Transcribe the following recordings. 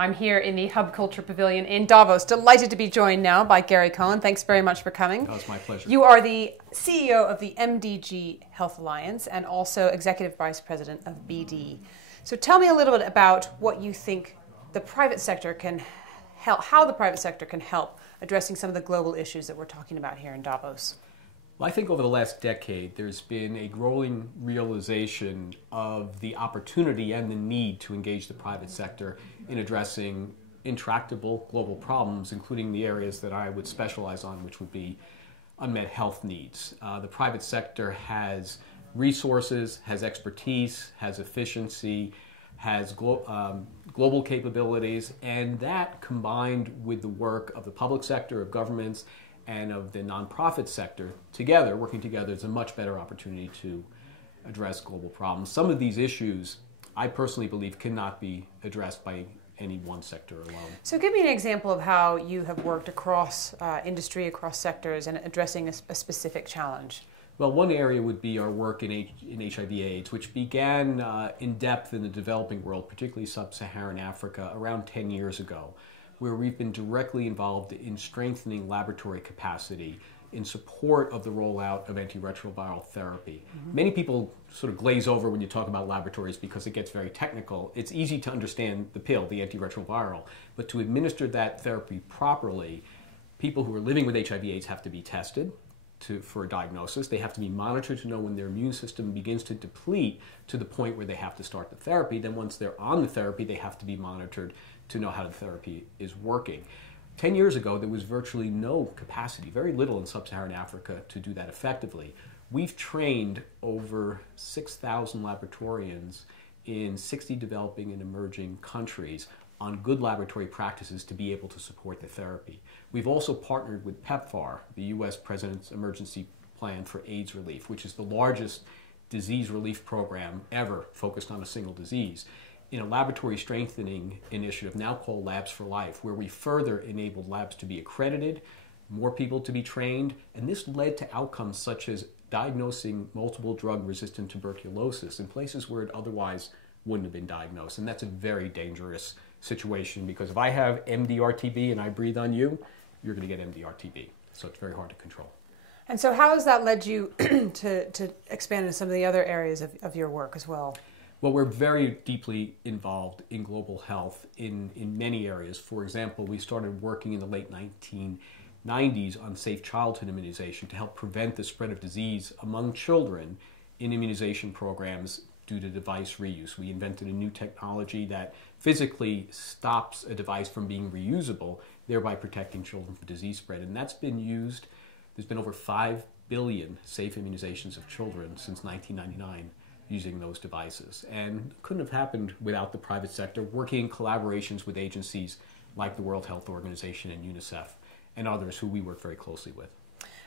I'm here in the Hub Culture Pavilion in Davos. Delighted to be joined now by Gary Cohen. Thanks very much for coming. Oh, it's my pleasure. You are the CEO of the MDG Health Alliance and also Executive Vice President of BD. So tell me a little bit about what you think the private sector can help, how the private sector can help addressing some of the global issues that we're talking about here in Davos. Well, I think over the last decade, there's been a growing realization of the opportunity and the need to engage the private sector in addressing intractable global problems, including the areas that I would specialize on, which would be unmet health needs. The private sector has resources, has expertise, has efficiency, has global capabilities, and that combined with the work of the public sector, of governments, and of the nonprofit sector together, working together, is a much better opportunity to address global problems. Some of these issues, I personally believe, cannot be addressed by any one sector alone. So give me an example of how you have worked across industry, across sectors, and addressing a specific challenge. Well, one area would be our work in HIV/AIDS, which began in depth in the developing world, particularly sub-Saharan Africa, around 10 years ago, where we've been directly involved in strengthening laboratory capacity in support of the rollout of antiretroviral therapy. Many people sort of glaze over when you talk about laboratories because it gets very technical. It's easy to understand the pill, the antiretroviral, but to administer that therapy properly, people who are living with HIV/AIDS have to be tested for a diagnosis. They have to be monitored to know when their immune system begins to deplete to the point where they have to start the therapy. Then once they're on the therapy, they have to be monitored to know how the therapy is working. 10 years ago, there was virtually no capacity, very little in sub-Saharan Africa to do that effectively. We've trained over 6,000 laboratorians in 60 developing and emerging countries on good laboratory practices to be able to support the therapy. We've also partnered with PEPFAR, the U.S. President's Emergency Plan for AIDS Relief, which is the largest disease relief program ever focused on a single disease, in a laboratory strengthening initiative now called Labs for Life, where we further enabled labs to be accredited, more people to be trained, and this led to outcomes such as diagnosing multiple drug-resistant tuberculosis in places where it otherwise wouldn't have been diagnosed. And that's a very dangerous situation because if I have MDR-TB and I breathe on you, you're going to get MDR-TB. So it's very hard to control. And so how has that led you to expand into some of the other areas of your work as well? Well, we're very deeply involved in global health in many areas. For example, we started working in the late 1990s on safe childhood immunization to help prevent the spread of disease among children in immunization programs due to device reuse. We invented a new technology that physically stops a device from being reusable, thereby protecting children from disease spread. And that's been used. There's been over 5 billion safe immunizations of children since 1999. Using those devices. And it couldn't have happened without the private sector working in collaborations with agencies like the World Health Organization and UNICEF and others who we work very closely with.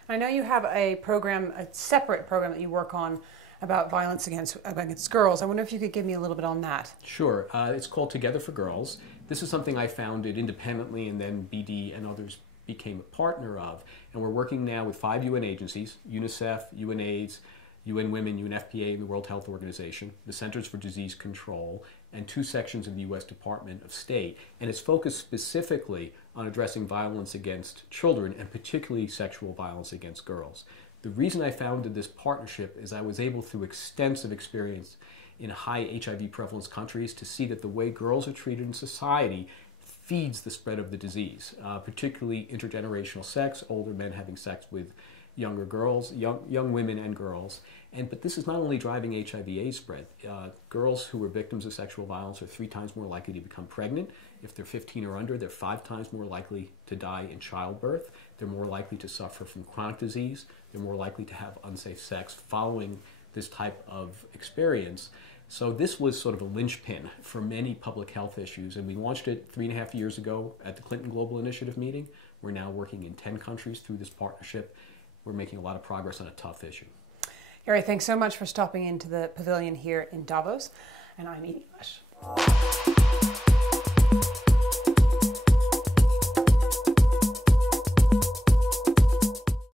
I know you have a program, a separate program that you work on about violence against girls. I wonder if you could give me a little bit on that. Sure. It's called Together for Girls. This is something I founded independently and then BD and others became a partner of. And we're working now with 5 UN agencies, UNICEF, UNAIDS, UN Women, UNFPA, and the World Health Organization, the Centers for Disease Control, and 2 sections of the U.S. Department of State. And it's focused specifically on addressing violence against children, and particularly sexual violence against girls. The reason I founded this partnership is I was able, through extensive experience in high HIV prevalence countries, to see that the way girls are treated in society feeds the spread of the disease, particularly intergenerational sex, older men having sex with younger girls, young women and girls. But this is not only driving HIV/AIDS spread. Girls who are victims of sexual violence are 3 times more likely to become pregnant. If they're 15 or under, they're 5 times more likely to die in childbirth. They're more likely to suffer from chronic disease. They're more likely to have unsafe sex following this type of experience. So this was sort of a linchpin for many public health issues, and we launched it 3.5 years ago at the Clinton Global Initiative meeting. We're now working in 10 countries through this partnership. We're making a lot of progress on a tough issue. Gary, thanks so much for stopping into the pavilion here in Davos, and I'm Edie Lush.